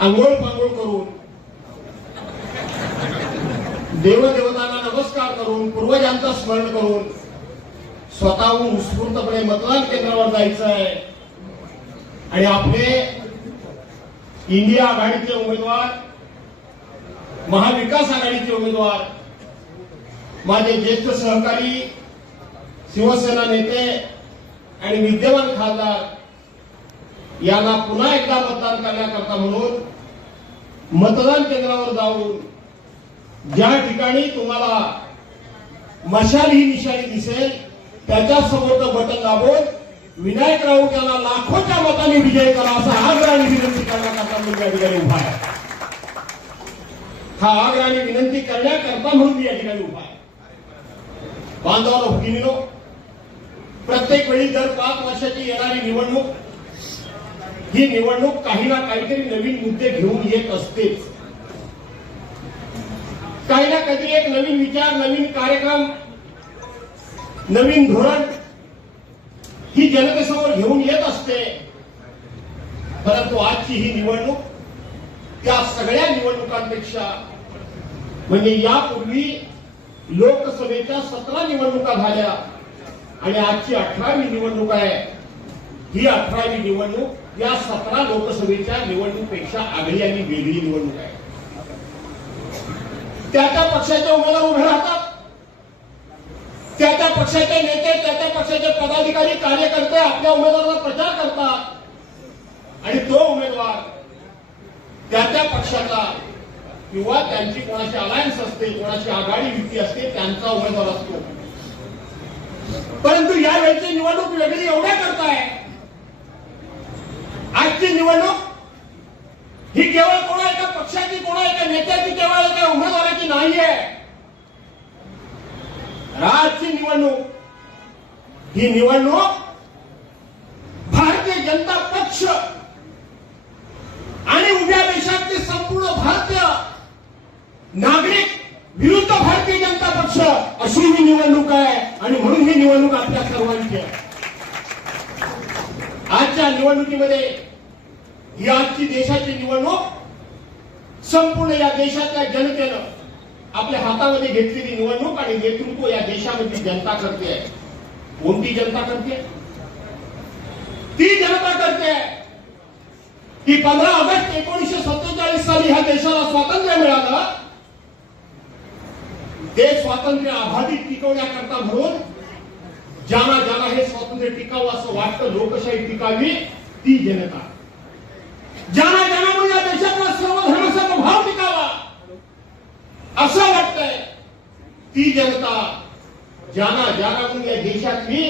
आंघोळ पांघोळ करून देवदेवतांना नमस्कार करून पूर्वजांचं स्मरण करून स्वतःहून उत्स्फूर्तपणे मतदान केंद्रावर जायचं आहे आणि आपले इंडिया आघाडीचे उमेदवार महाविकास आघाडीचे उमेदवार माझे ज्येष्ठ सहकारी शिवसेना नेते आणि विद्यमान खासदार यांना पुन्हा एकदा मतदान करण्याकरता म्हणून मतदान केंद्रावर जाऊन ज्या ठिकाणी तुम्हाला मशाल ही निशाणी दिसेल त्याच्या समोरचं बटन दाबून विनायक राऊत यांना लाखोच्या मतांनी विजय करा असा आग्रह आणि विनंती करण्याकरता म्हणून या ठिकाणी उभा आहे. हा आग्रह आणि विनंती करण्याकरता म्हणून मी या ठिकाणी उभा आहे. बांधवाला भगिनीनो प्रत्येक वेळी दर पाच वर्षाची येणारी निवडणूक ही निवडणूक काही ना काहीतरी नवीन मुद्दे घेऊन येत असतेच. काही ना काहीतरी एक नवीन विचार नवीन कार्यक्रम नवीन धोरण ही जनतेसमोर घेऊन येत असते. परंतु आजची ही निवडणूक त्या सगळ्या निवडणुकांपेक्षा म्हणजे यापूर्वी लोकसभेच्या सतरा निवडणुका झाल्या आणि आजची अठरावी निवडणूक आहे. ही अठरावी निवडणूक या सतरा लोकसभेच्या निवडणुकीपेक्षा आगळी आणि वेगळी निवडणूक आहे. त्या त्या पक्षाच्या उमेदवार उभे राहतात. त्या त्या पक्षाचे नेते त्या त्या पक्षाचे पदाधिकारी कार्यकर्ते आपल्या उमेदवाराचा प्रचार करतात. आणि तो उमेदवार त्या त्या पक्षाचा किंवा त्यांची कोणाशी अलायन्स असते कोणाची आघाडी युती असते त्यांचा उमेदवार असतो. परंतु यावेळीची निवडणूक वेगळी एवढ्या करताय. आजची निवडणूक? ही केवळ कोणा एका पक्षाची कोणा एका नेत्याची केवळ एका उमेदवाराची नाही आहे आजची निवडणूक. ही निवडणूक भारतीय जनता पक्ष आणि उभ्या देशातले संपूर्ण भारतीय नागरिक विरुद्ध भारतीय जनता पक्ष. अशी ही निवडणूक आहे आणि म्हणून ही निवडणूक आपल्या सर्वांची आहे. आजच्या निवडणुकीमध्ये ही आजची देशाची निवडणूक संपूर्ण या देशातल्या जनतेनं आपल्या हातामध्ये घेतलेली निवडणूक आणि नेतृत्व या देशामध्ये जनता करते आहे. कोणती जनता करते? ती जनता करते की पंधरा ऑगस्ट एकोणीसशे सत्तेचाळीस साली ह्या देशाला स्वातंत्र्य मिळालं. ते स्वातंत्र्य अबाधित टिकवण्याकरता म्हणून ज्यांना ज्यांना हे स्वातंत्र्य टिकावं असं वाटतं लोकशाही टिकावी ती जनता. ज्यांना ज्यांना म्हणून या देशातला सर्व धर्माचा भाव टिकावा असं वाटतंय ती जनता ज्यांना ज्यांना या देशातली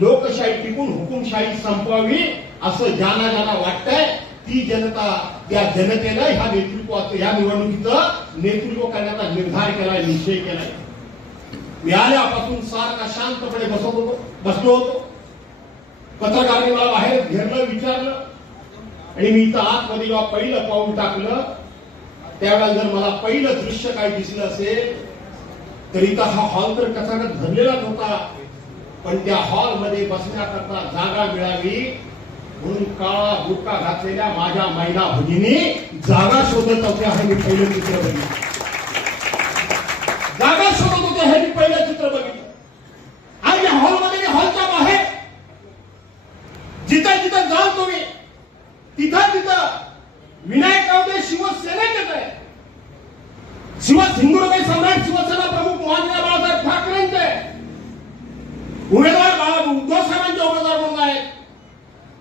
लोकशाही टिकून हुकुमशाही संपवावी असं ज्यांना ज्यांना वाटतंय ती जनता या जनतेनं ह्या नेतृत्वाचं या निवडणुकीचं नेतृत्व करण्याचा निर्धार केलाय निश्चय केलाय. मी आल्यापासून सारखा शांतपणे बसत होतो बसलो होतो. पत्रकारांनी मला बाहेर घेरलं विचारलं आणि मी इथं आतमध्ये जेव्हा पहिलं पाऊल टाकलं त्यावेळेला जर मला पहिलं दृश्य काय दिसलं असेल तर इथं हा हॉल तर कचाकच भरलेलाच होता. पण त्या हॉलमध्ये बसण्याकरता जागा मिळावी म्हणून काळा बुक्का घातलेल्या माझ्या महिला भगिनी जागा शोधत होत्या हे मी पहिलं चित्र बघितलं. जागा शोध होत्या हे मी पहिलं चित्र बघितलं आणि या हॉलमध्ये हॉलच्या बाहेर जिथं जिथं जाल तुम्ही तिथं तिथं विनायक रावते शिवसेनेचेच आहे शिव हिंदुराबाई सम्राट शिवसेना प्रमुख माननीय बाळासाहेब ठाकरेंचे उमेदवार बाळा उद्धव साहेबांचे उमेदवार म्हणून आहेत.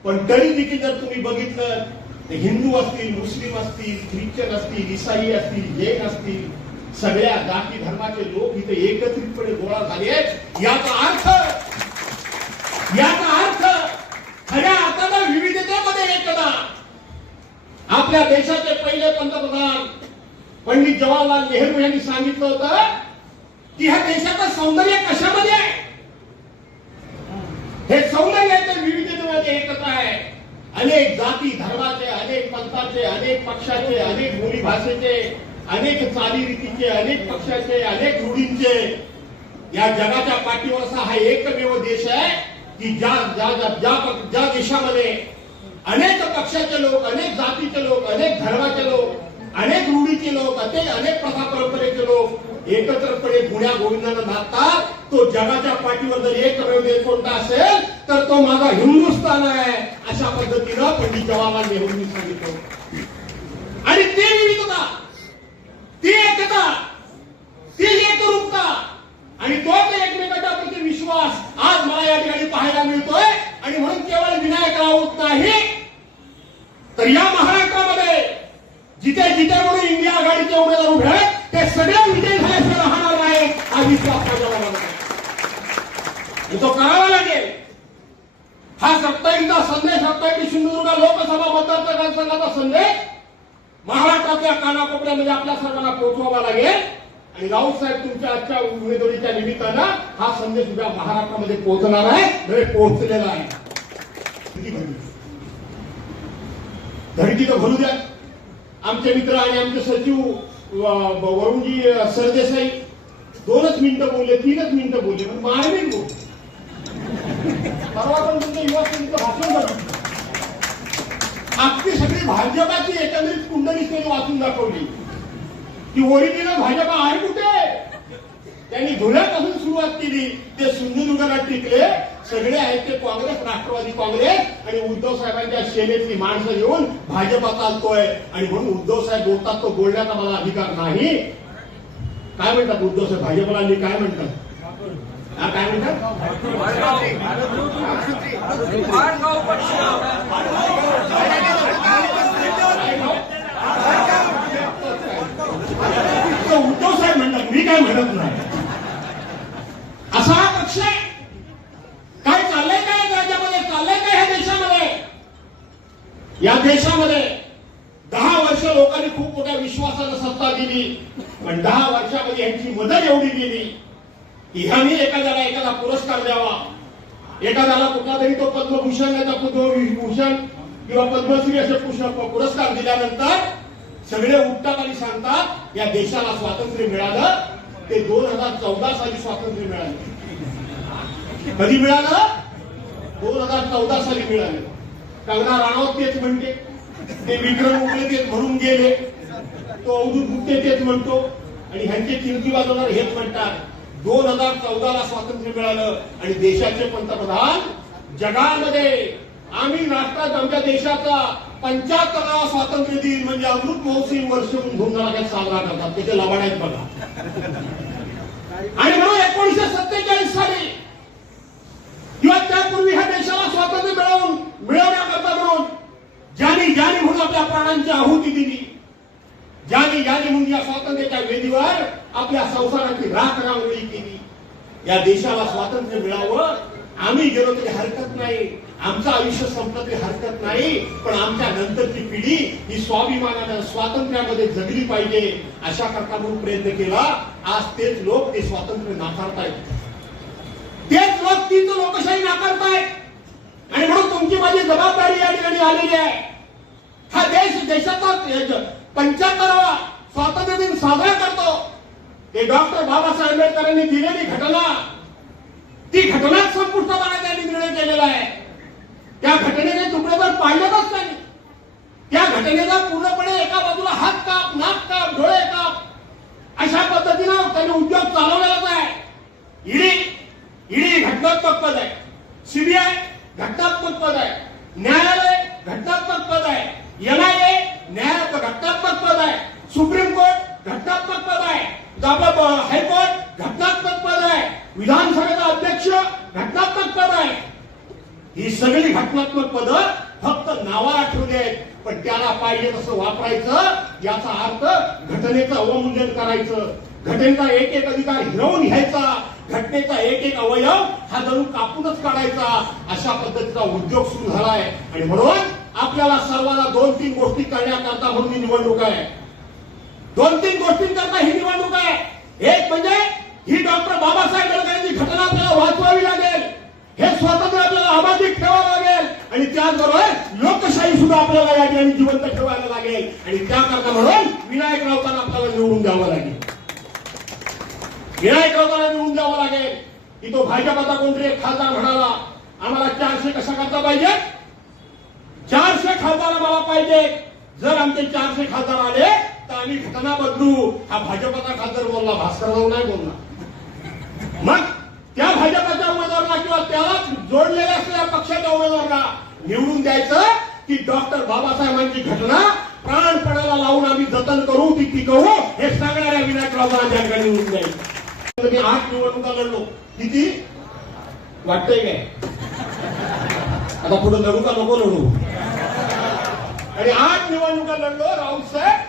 पण तरी देखील जर तुम्ही बघितलं तर हिंदू असतील मुस्लिम असतील ख्रिश्चन असतील इसाई असतील जैन असतील सगळ्या जाती धर्माचे लोक इथे एकत्रितपणे गोळा झाले याचा अर्थ याचा अर्थ विविधतेमध्ये आपल्या देशाचे पहिले पंतप्रधान पंडित जवाहरलाल नेहरू यांनी सांगितलं होतं की ह्या देशाचं सौंदर्य कशामध्ये आहे? हे सौंदर्य आहे विविधतेमध्ये एकत्र आहे. अनेक जाती धर्माचे अनेक पंथाचे अनेक पक्षाचे अनेक बोली भाषेचे अनेक चालीरीतीचे अनेक पक्षाचे अनेक रूढींचे. या जगाच्या पाठीवरचा हा एकमेव देश आहे की ज्या ज्या ज्या ज्या देशामध्ये अनेक पक्षाचे लोक अनेक जातीचे लोक अनेक धर्माचे लोक अनेक रूढीचे लोक अनेक अनेक प्रथा परंपरेचे लोक एकत्रपणे गुण्या गोविंदाने नाचतात. तो जगाच्या पाठीवर जर एक देश कोणता असेल तर तो माझा हिंदुस्थान आहे अशा पद्धतीनं पंडित जवाहरलाल नेहरूंनी सांगितलं आणि ते विविधता ती एकता ती एकरूपता आणि तोच एकमेकाच्या प्रति विश्वास आज मला या ठिकाणी पाहायला मिळतोय. आणि म्हणून केवळ विनायक राऊत नाही तर या महाराष्ट्रामध्ये जिथे जिथे म्हणून इंडिया आघाडीचे उमेदवार उभे आहेत ते सगळे विजय झाल्याशिवाय राहणार आहे हा विश्वास आहे. तो करावा लागेल. हा सत्तावीसचा संदेश सत्तावीस सिंधुदुर्ग लोकसभा मतदारसंघाचा संदेश महाराष्ट्रातल्या कानाकोपऱ्यामध्ये आपल्या सर्वांना पोहोचवावा लागेल. आणि राऊत साहेब तुमच्या आजच्या उमेदवारीच्या निमित्तानं हा संदेश उद्या महाराष्ट्रामध्ये पोहोचणार आहे म्हणजे पोहोचलेला आहे. किती धडकी तर भरू द्या. आमचे मित्र आणि आमचे सचिव वरुणजी सरदेसाई दोनच मिनिटं बोलले तीनच मिनिटं बोलले पण मार्मिक बोल परवा पण तुमचं युवा सेनेचं भाषण झालं. आपली सगळी भाजपाची एकंदरीत कुंडली त्यांनी वाचून दाखवली. की ओरिजिनल भाजपा आहे कुठे? त्यांनी धुळ्यापासून सुरुवात केली. ते सिंधुदुर्गाला टिकले. सगळे आहेत ते काँग्रेस राष्ट्रवादी काँग्रेस आणि उद्धव साहेबांच्या सेनेतली माणसं येऊन भाजपा चालतोय. आणि म्हणून उद्धव साहेब बोलतात तो बोलण्याचा मला अधिकार नाही. काय म्हणतात उद्धव साहेब? भाजपला आणि काय म्हणतात? हा काय म्हणतात? उद्धव साहेब म्हणतात मी काय म्हणत नाही. असा हा पक्ष आहे काय चाललंय काय राज्यामध्ये चाललंय काय ह्या देशामध्ये? या देशामध्ये दहा वर्ष लोकांनी खूप मोठ्या विश्वासानं सत्ता दिली पण दहा वर्षामध्ये यांची मदत एवढी गेली की ह्यांनी एखाद्याला एखादा पुरस्कार द्यावा. एखाद्याला कुठला तरी तो पद्मभूषण याचा पद्मभूषण किंवा पद्मश्री असे पुरस्कार दिल्यानंतर सगळे उठतात आणि सांगतात या देशाला स्वातंत्र्य मिळालं. ते दोन हजार चौदा साली स्वातंत्र्य मिळालं. कधी मिळालं? दोन हजार चौदा साली मिळाले. कंगना राणावत तेच म्हणते. ते विक्रम उगले तेच म्हणून गेले. तो अवधूत गुप्ते तेच म्हणतो. आणि ह्यांचे चिंती वाजवणार हेच म्हणतात. दोन हजार चौदाला स्वातंत्र्य मिळालं आणि देशाचे पंतप्रधान जगामध्ये आम्ही राष्ट्रात आमच्या देशाचा पंच्याहत्तरावा स्वातंत्र्य दिन म्हणजे अमृत महोत्सवी वर्ष म्हणून धुमधडाक्यात साजरा करतात. त्याचे लबाड आहेत बघा. आणि म्हणून एकोणीशे सत्तेचाळीस साली किंवा त्यापूर्वी ह्या देशाला स्वातंत्र्य मिळवून मिळवण्याकरता म्हणून ज्यांनी ज्यांनी म्हणून आपल्या प्राणांची आहुती दिली ज्यांनी ज्यांनी म्हणून या स्वातंत्र्याच्या वेदीवर आपल्या संसाराची राख रांगोळी केली. या देशाला स्वातंत्र्य मिळावं आम्ही गेलो तरी हरकत नाही. आमचं आयुष्य संपलं तरी हरकत नाही. पण आमच्या नंतरची पिढी ही स्वाभिमानानं स्वातंत्र्यामध्ये जगली पाहिजे अशा करता म्हणून प्रयत्न केला. आज तेच लोक ते स्वातंत्र्य नाकारतायत. लोक तीच लोकशाही नाकारतायत. आणि म्हणून तुमची माझी जबाबदारी या ठिकाणी आलेली आहे. हा देश देशाचा पंच्याहत्तरावा स्वातंत्र्य दिन साजरा करतो. हे डॉक्टर बाबासाहेब आंबेडकरांनी दिलेली घटना ती घटनाच संपुष्टात आणायचा त्यांनी निर्णय केलेला आहे. त्या घटनेचे तुकडे तर पाडलेच नाही त्या घटनेचा पूर्णपणे एका बाजूला हात काप नाक काप डोळे काप अशा पद्धतीनं त्यांनी उद्योग चालवलेलाच आहे ईडी ईडी घटनात्मक पद आहे सीबीआय घटनात्मक पद आहे न्यायालय घटनात्मक पद आहे एनआयए न्याय घटनात्मक पद आहे सुप्रीम कोर्ट घटनात्मक पद आहे दाबा हायकोर्ट घटनात्मक पद आहे विधानसभेचा अध्यक्ष घटनात्मक पद आहे ही सगळी घटनात्मक पद फक्त नावा ठेवले आहेत पण त्याला पाहिजे तसं वापरायचं याचा अर्थ घटनेचं अवमूल्यन करायचं. घटनेचा एक एक अधिकार हिरवून घ्यायचा. घटनेचा एक एक अवयव हा जणू कापूनच काढायचा. अशा पद्धतीचा उद्योग सुरू झालाय. आणि म्हणून आपल्याला सर्वांना दोन तीन गोष्टी करण्याकरता म्हणून ही निवडणूक आहे. दोन तीन गोष्टींकरता ही निवडणूक आहे. एक म्हणजे ही डॉक्टर बाबासाहेब आंबेडकरांची घटना आपल्याला वाचवावी लागेल. हे स्वातंत्र्य आपल्याला अबाधित ठेवावं लागेल. आणि त्याचबरोबर लोकशाही सुद्धा आपल्याला या ठिकाणी जिवंत ठेवायला लागेल. आणि त्याकरता म्हणून विनायक राऊतांना आपल्याला निवडून द्यावं लागेल. विनायक राऊतांना निवडून द्यावं लागेल. की तो भाजपाचा कोणतरी खासदार म्हणाला आम्हाला चारशे कसा करता पाहिजे? चारशे खासदार आम्हाला पाहिजे. जर आमचे चारशे खासदार आले तर आम्ही घटना बदलू. हा भाजपाचा खासदार बोलला भास्कर नाही बोलला मग त्या भाजपाच्या उमेदवाराला किंवा त्यालाच जोडलेल्या असलेल्या पक्षाच्या उमेदवाराला निवडून द्यायचं की डॉक्टर बाबासाहेबांची घटना प्राणपणाला लावून आम्ही जतन करू ती टिकवू हे सांगणाऱ्या विनायकराव यांना निवडून द्यायचं. मी आठ निवडणुका लढलो. किती? वाटतंय काय? आता पुढे लढू का नको लढू. आणि आठ निवडणुका लढलो राऊत साहेब.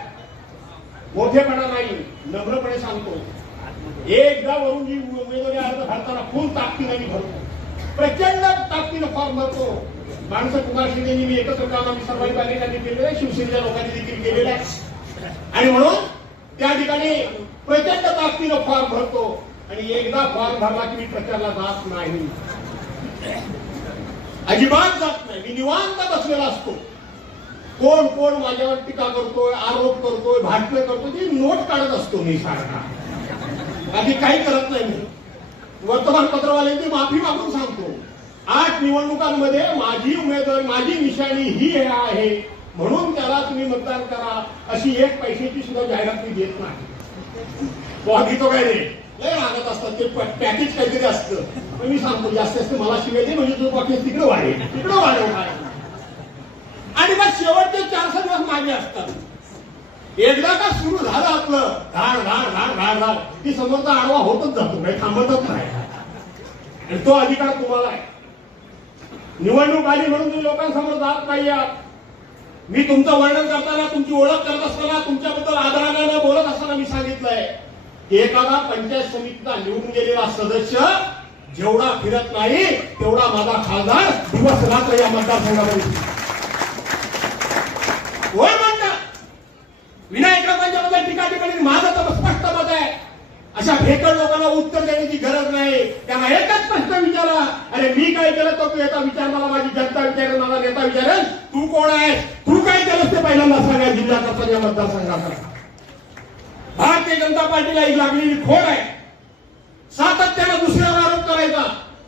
मोठेपणा नाही नम्रपणे सांगतो. एकदा वरून जी उमेदवारी अर्ज भरताना फुल ताकदीने मी भरतो. प्रचंड ताकदीनं फॉर्म भरतो. माणसं कुमार शिंदेनी मी एकत्र काम आम्ही सर्वांनी पालिकांनी केलेलं आहे शिवसेनेच्या लोकांनी देखील केलेलं आहे. आणि म्हणून त्या ठिकाणी प्रचंड ताकदीनं फॉर्म भरतो. आणि एकदा फॉर्म भरला की मी प्रचारला जात नाही. अजिबात जात नाही. मी निवांत बसलेला असतो. कोण कोण माझ्यावर टीका करतोय आरोप करतोय भाषण करतोय ती नोट काढत असतो मी सारखा. आधी काही करत नाही मी. वर्तमानपत्रवाल्यांची माफी मागून सांगतो. आठ निवडणुकांमध्ये माझी उमेदवारी माझी निशाणी ही हे आहे. म्हणून त्याला तुम्ही मतदान करा. अशी एक पैशाची सुद्धा जाहिरात मी देत नाही. बॉडी तो काय रे? लय रागत असतात ते पॅकेज काहीतरी असतं. मी सांगतो जास्त जास्त मला शिवाय दे म्हणजे तो पॅकेज तिकडे वाढेल. तिकडे वाढेल. आणि मग शेवटचे चार दिवस मागे असतात. एकदा का सुरू झालं आपलं? धाड धाड धाड धाड धाड. की समोरचा आडवा होतच जातो काही थांबतच नाही. आणि तो अधिकार तुम्हाला आहे. निवडणूक आली म्हणून तुम्ही लोकांसमोर जात नाही आहात. मी तुमचं वर्णन करताना तुमची ओळख करत असताना तुमच्याबद्दल आदरानं बोलत असताना मी सांगितलंय की एखादा पंचायत समितीचा निवडून गेलेला सदस्य जेवढा फिरत नाही तेवढा माझा खासदार दिवस रात्र या मतदारसंघामध्ये. विनायकरावांच्या बद्दल टीका टिप्पणी माझं तर स्पष्ट मत आहे. अशा भेकड लोकांना उत्तर देण्याची गरज नाही. त्यांना एकच प्रश्न विचारा. अरे मी काय केलं तर तू याचा विचार मला माझी जनता विचारेल मला नेता विचारेल? तू कोण आहे तू काय केलंस ते पहिल्यांदा सांगा जिल्ह्याचा या मतदारसंघाचा भारतीय जनता पार्टीला ही लागलेली खोड आहे. सातत्यानं दुसऱ्यावर आरोप करायचा.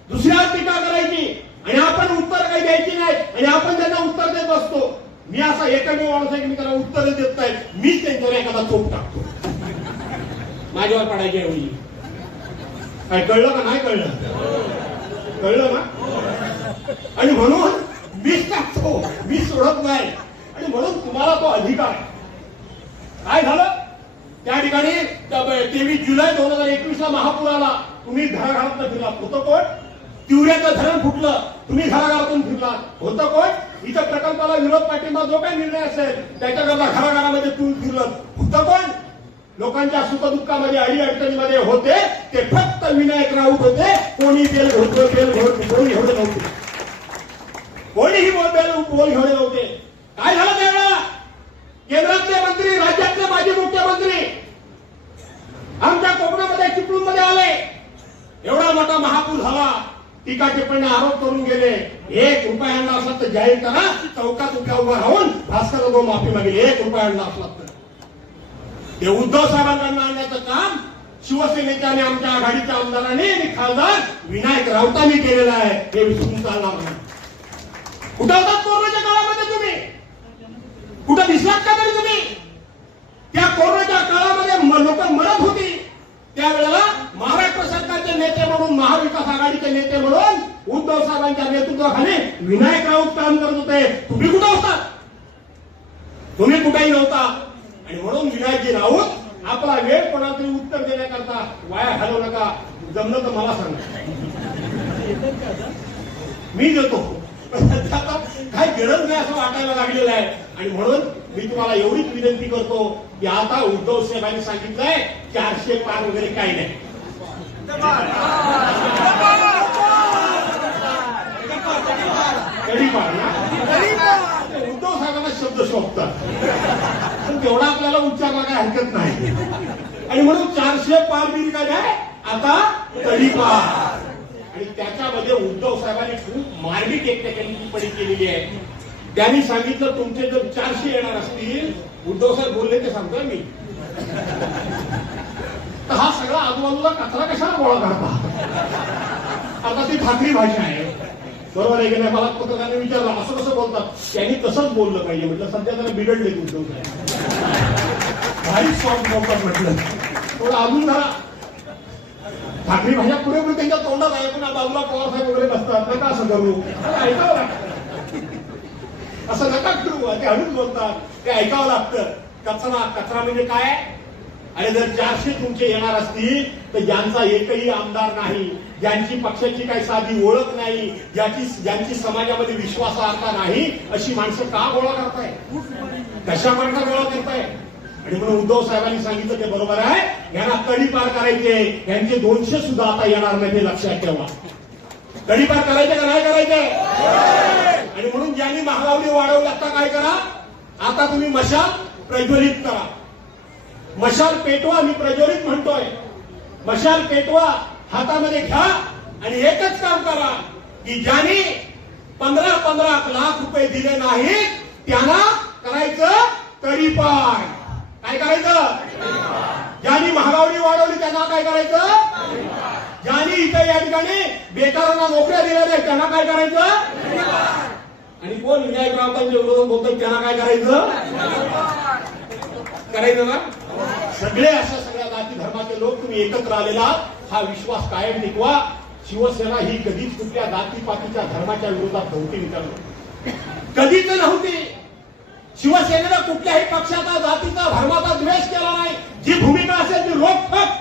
दुसऱ्यावर टीका करायची. आणि आपण उत्तर काही द्यायची नाही. आणि आपण त्यांना उत्तर देत बसतो मी असा एकमेव माणूस आहे की मी त्याला उत्तर देत नाही. मीच त्यांच्यावर एखादा चोप टाकतो. माझ्यावर पडायची एवढी काय कळलं का? नाही कळलं. कळलं ना? आणि म्हणून मीच टाकतो. मी सोडत नाही. आणि म्हणून तुम्हाला तो अधिकार आहे. काय झालं? त्या ठिकाणी तेवीस जुलै दोन हजार एकवीस ला महापूर आला तुम्ही घराघरात फिरला. होतं कोण? तिवऱ्याचं धरण फुटलं तुम्ही घराघरातून फिरला होतं कोण? इथं प्रकल्पाला विरोध पाठिंबा जो काही निर्णय असेल त्याच्याकरता घराघरामध्ये तुम्ही फिरलं. होतं कोण? लोकांच्या सुखदुःखामध्ये अडी अडचणीमध्ये होते ते फक्त विनायक राऊत होते. कोणी बेल घोटतो बेल घोट कोणी एवढे नव्हते. कोणीही बोल बेल बोल एवढे नव्हते. काय झालं त्यावेळेला? केंद्रातले मंत्री राज्यातले माजी मुख्यमंत्री आमच्या कोकणामध्ये चिपळूणमध्ये आले. एवढा मोठा महापूर झाला. टीका टिप्पणी आरोप करून गेले. एक रुपया आणला असला तर जाहीर करा. चौकात उभ्या उभा राहून भास्कर गो माफी मागेल. एक रुपया आणला असला तर. ते उद्धव साहेबांना आणण्याचं काम शिवसेनेच्या आणि आमच्या आघाडीच्या आमदारांनी आणि खासदार विनायक राऊतांनी केलेलं आहे. हे विसरून चालणार नाही. कुठं होतात कोरोनाच्या काळामध्ये तुम्ही? कुठं दिसलात का तरी तुम्ही? त्या कोरोनाच्या काळामध्ये लोक मरत होती. त्यावेळेला महाराष्ट्र सरकारचे नेते म्हणून महाविकास आघाडीचे नेते म्हणून उद्धव साहेबांच्या नेतृत्वाखाली विनायक राऊत काम करत होते. तुम्ही कुठं होता? तुम्ही कुठेही नव्हता. आणि म्हणून विनायकजी राऊत आपला वेळ कोणातरी उत्तर देण्याकरता वाया घालवू नका. जमलं तर मला सांगा. मी देतो. पण आता काय गरज नाही असं वाटायला लागलेलं आहे. आणि म्हणून मी तुम्हाला एवढीच विनंती करतो की आता उद्धव साहेबांनी सांगितलंय चारशे पार वगैरे काही नाही. उद्धव साहेबांना शब्द शोभतात. पण तेवढा आपल्याला उच्चारला काय हरकत नाही. आणि म्हणून चारशे पार बिल काय आता आता तडीपार आणि त्याच्यामध्ये उद्धव साहेबांनी खूप मार्मिक एक टिप्पणी केलेली आहे. त्यांनी सांगितलं तुमचे जर चारशे येणार असतील उद्धव साहेब बोलले ते सांगतोय मी. तर हा सगळा आजूबाजूला कचरा कशाला गोळा करता? आता ती ठाकरी भाषा आहे. बरोबर आहे की नाही? मला पत्रकारांनी विचारलं असं कसं बोलतात? त्यांनी तसंच बोललं पाहिजे म्हटलं. सध्या त्याला बिघडले उद्धव साहेब. भारी सॉफ्ट बोलतात म्हटलं. थोडं अजून जरा ठाकरे भाषा पुरेपूर त्यांच्या तोंडात आहे पण बाजूला पवार साहेब वगैरे बसतात नका असं करू. ऐकावं लागतं. असं नका करू. ते हळूच बोलतात. ते ऐकावं लागतं. कचरा कचरा म्हणजे काय? आणि जर चारशे तुमचे येणार असतील तर ज्यांचा एकही आमदार नाही ज्यांची पक्षाची काही साधी ओळख नाही ज्याची ज्यांची समाजामध्ये विश्वासार्हता नाही अशी माणसं का गोळा करताय? कशा प्रकार गोळा करताय? आणि म्हणून उद्धव साहेबांनी सांगितलं ते बरोबर आहे. यांना कडी पार करायचे यांचे दोनशे सुद्धा आता येणार नाही ते लक्षात ठेवा. कडी पार करायचे का नाही करायचे? आणि म्हणून ज्यांनी महागावली वाढवली आता काय करा? आता तुम्ही मशाल प्रज्वलित करा. मशाल पेटवा मी प्रज्वलित म्हणतोय. मशाल पेटवा हातामध्ये घ्या आणि एकच काम करा की ज्यांनी पंधरा पंधरा लाख रुपये दिले नाहीत त्यांना करायचं तडीपार काय करायचं? ज्यांनी महागावली वाढवली त्यांना काय करायचं? ज्यांनी इथे या ठिकाणी बेकारांना नोकऱ्या दिल्या नाही त्यांना काय करायचं? आणि कोण न्याय राऊतांच्या विरोधात बोलतात त्यांना काय करायचं? करायचं ना? सगळे अशा सगळ्या जाती धर्माचे लोक तुम्ही एकत्र आलेला हा विश्वास कायम टिकवा. शिवसेना ही कधीच कुठल्या जातीपातीच्या धर्माच्या विरोधात नव्हती मित्रांनो कधीच नव्हती. शिवसेनेनं कुठल्याही पक्षाचा जातीचा धर्माचा द्वेष केला नाही. जी भूमिका असेल ती रोखोक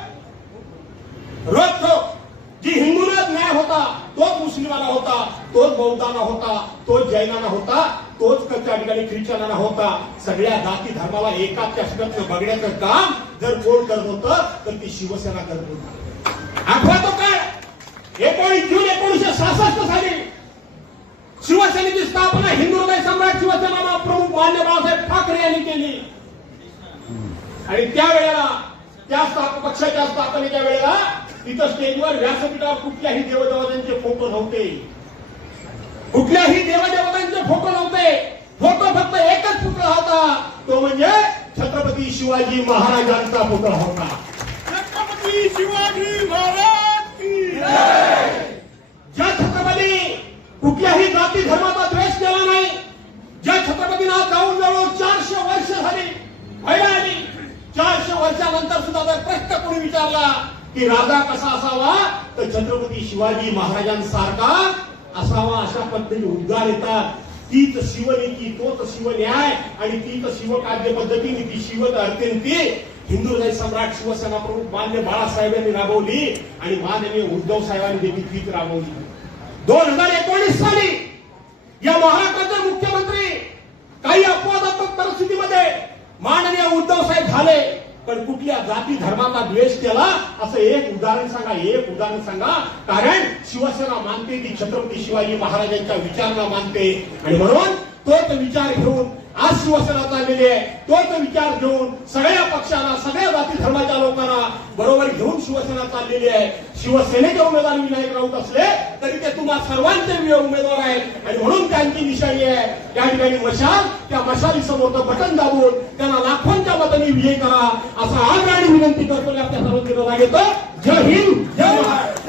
रोखोक जी हिंदूला न्याय होता तोच मुस्लिमाला होता तोच बौद्धांना होता तोच जैनांना होता तोच त्या ठिकाणी ख्रिश्चनांना होता. सगळ्या जाती धर्माला एकाच चषकातलं बघण्याचं काम जर कोण करत होतं तर ती शिवसेना करत होती. आठवा तो काय? एकोणीस जून एकोणीसशे सहासष्ट साली शिवसेनेची स्थापना हिंदू हृदय सम्राट शिवसेना मान्य बाळासाहेब ठाकरे यांनी केली. आणि त्यावेळेला त्या पक्षाच्या स्थापनेच्या वेळेला तिथं स्टेजवर व्यासपीठावर कुठल्याही देवदेवतांचे फोटो नव्हते. कुठल्याही देवदेवतांचे फोटो नव्हते. फोटो फक्त एकच पुतळा होता. तो म्हणजे छत्रपती शिवाजी महाराजांचा पुतळा होता. छत्रपती शिवाजी महाराज ज्या छत्रपती कुठल्याही जाती धर्माचा द्वेष केला नाही ज्या छत्रपतींना जाऊन जवळ चारशे वर्ष झाली व्हायला आली चारशे वर्षानंतर सुद्धा जर प्रश्न कोणी विचारला की राजा कसा असावा तर छत्रपती शिवाजी महाराजांसारखा असावा अशा पद्धतीने उद्गार येतात. तीच शिवनीती तोच शिवन्याय आणि तीच शिवकाव्य पद्धतीने ती शिव अर्थेंती हिंदू सम्राट शिवसेना प्रमुख मान्य बाळासाहेब यांनी राबवली आणि माननीय उद्धव साहेबांनी देखील तीच राबवली. दोन हजार एकोणीस साली या महाराष्ट्राचे मुख्यमंत्री काही अपवादात्मक परिस्थितीमध्ये माननीय उद्धव साहेब झाले. पण कुठल्या जाती धर्माचा द्वेष केला? असं एक उदाहरण सांगा एक उदाहरण सांगा. कारण शिवसेना मानते ती छत्रपती शिवाजी महाराजांच्या विचारांना मानते. आणि म्हणून तोच विचार घेऊन आज शिवसेना चाललेली आहे. तोच विचार घेऊन सगळ्या पक्षाला सगळ्या जाती धर्माच्या लोकांना बरोबर घेऊन शिवसेना चाललेली आहे. शिवसेनेचे उमेदवार विनायक राऊत असले तरी ते तुम्हाला सर्वांचे उमेदवार आहेत. आणि म्हणून त्यांची निशाणी आहे. त्या ठिकाणी मशाल त्या मशाली समोरचं बटन दाबून त्यांना लाखोंच्या मतांनी विजय करा असा आज विनंती करतो आपल्या सर्व रजा घेतो जय हिंद जय महाराष्ट्र